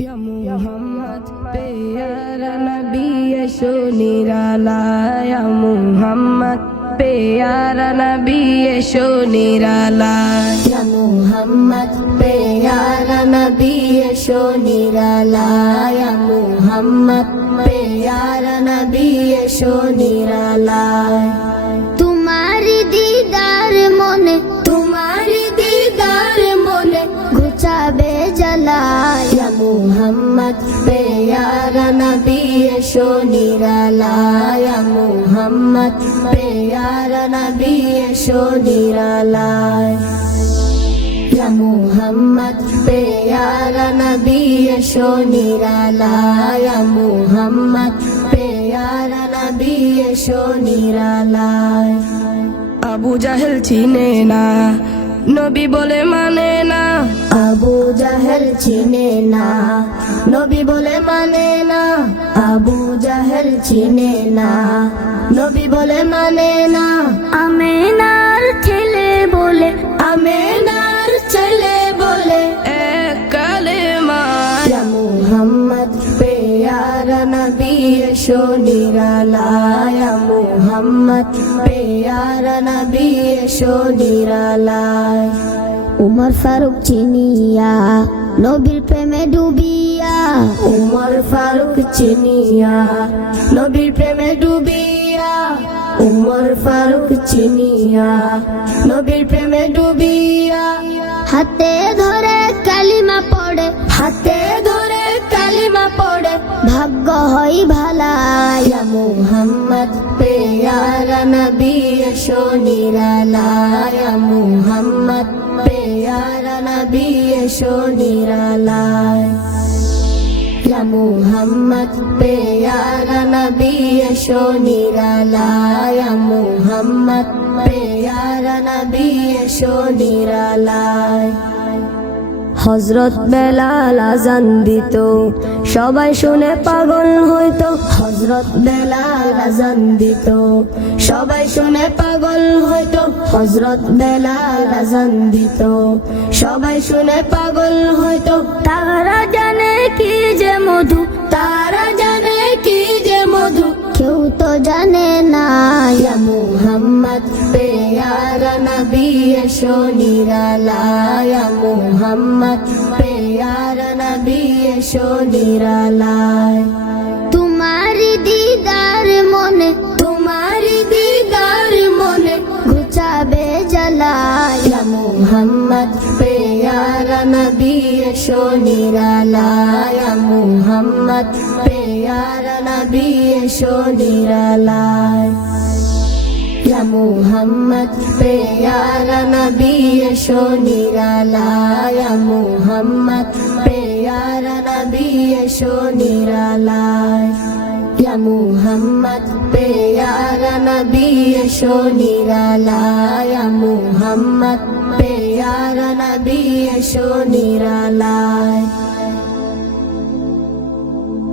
या मुहम्मद प्यारा नबी यशो निराला, या मुहम्मद प्यारा नबी यशो निराला, या मुहम्मद प्यारा नबी यशो निराला, या मुहम्मद प्यारा नबी यशो निराला। तुम्हारी दीदार मोने, तुम्हारी दीदार मोने घुचाबे जला, या मुहम्मद प्यारा नबी यशो निराला, या मुहम्मद प्यारा नबी यशो निराला, या मुहम्मद प्यारा नबी यशो निराला, या मुहम्मद प्यारा नबी यशो निराला। আবু জাহেল চিনে না, নবী বলে মানে না, আবু জাহেল চিনে না, নবী বলে মানে না, আবু জাহেল চিনে না, নবী বলে মানে না। আমেনার ছেলে বলে, আমেনার ছেলে বলে এক কালেমা, ইয়া মুহাম্মদ প্যারা নবী यशो निराला, या मुहम्मद प्यारा नबी यशो निराला। उमर फारूक चिनिया नबीर प्रेमे डुबिया, उमर फारूक चिनिया नबीर प्रेमे डुबिया, उमर फारूक चिनिया नबीर प्रेमे डुबिया। हाथे धरे कालिमा पड़े, हाथे धरे कालिमा पड़े भाग्य हई भाला, या मुहम्मद प्यारा नबी यशो निराला, या मुहम्मद प्यारा नबी यशो निराला, या मुहम्मद प्यारा नबी यशो निराला, या मुहम्मद प्यारा नबी यशो निराला। হযরত বেলাল আযান দিত, সবাই শুনে পাগল হইতো, হযরত বেলাল আযান দিত, সবাই শুনে পাগল হইতো, হযরত বেলাল আযান দিত, সবাই শুনে পাগল হইতো। তারা জানে কি যে মধু, তারা জানে কি যে মধু, কেউ তো জানে না, या मुहम्मद प्यारा नबी यशो निराला, या मुहम्मद प्यारा नबी यशो निराला। तुम्हारी दीदार मोने, तुम्हारी दीदार मोने घुचाबे जला, या मुहम्मद प्यारा नबी यशो निराला, या मुहम्मद प्यारा नबी यशो निराला, या मुहम्मद प्यारा नबी यशो निराला, या मुहम्मद प्यारा नबी यशो निराला, या मुहम्मद प्यारा नबी यशो निराला, या मुहम्मद प्यारा नबी यशो निराला।